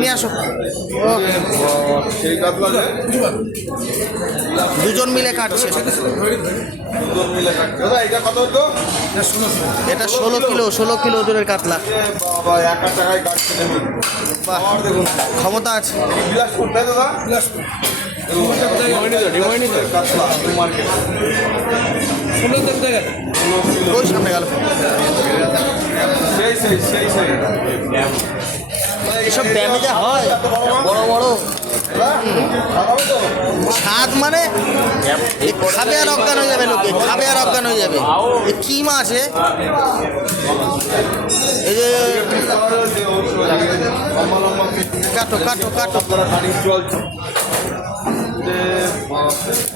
নিয়ে আসো। দুজন মিলে কাটছে। এটা 16 কিলো ওজনের কাতলা। ক্ষমতা আছে। ওই সামনে গেল। এসব ড্যামেজে হয় বড় বড় স্বাদ, মানে খাবে আর অজ্ঞান হয়ে যাবে লোকে, খাবে আর অজ্ঞান হয়ে যাবে। কি মাছ এই যে কাটো কাটো কাটো,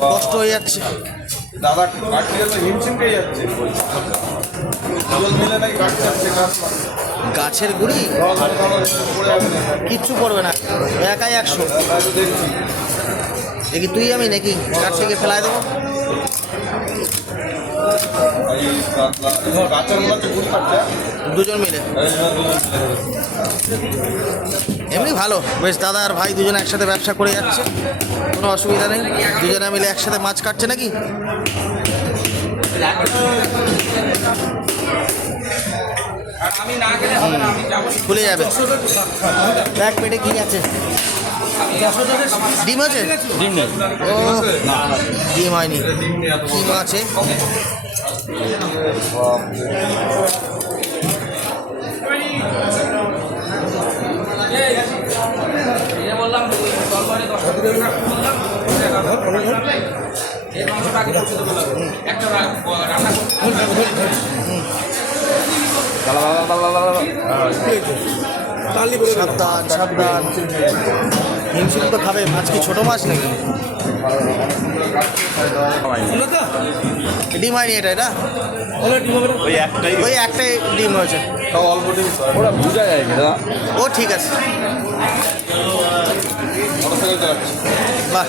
কষ্ট হয়ে যাচ্ছে দাদা, হিমশিম খেয়ে যাচ্ছে। গাছের গুড়ি কিচ্ছু করবে না, একাই 100। দেখি তুই আমি নাকি গাছ থেকে ফেলাই দেবো। দুজন মিলে এমনি ভালো বেশ। দাদা আর ভাই দুজনে একসাথে ব্যবসা করে যাচ্ছে, কোনো অসুবিধা নেই। দুজনে মিলে একসাথে মাছ কাটছে নাকি। খুলে যাবে। এক পেটে কি আছে? ডিম আছে? ডিম নেই। ও ডিম হয়নি, ডিম আছে। সাবধান সাবধান, হিমশিম তো খাবে। মাছ কি ছোটো মাছ নাকি? ডিম হয়নি এটা? এটা ওই একটাই ডিম হয়েছে। ও ঠিক আছে, বাহ।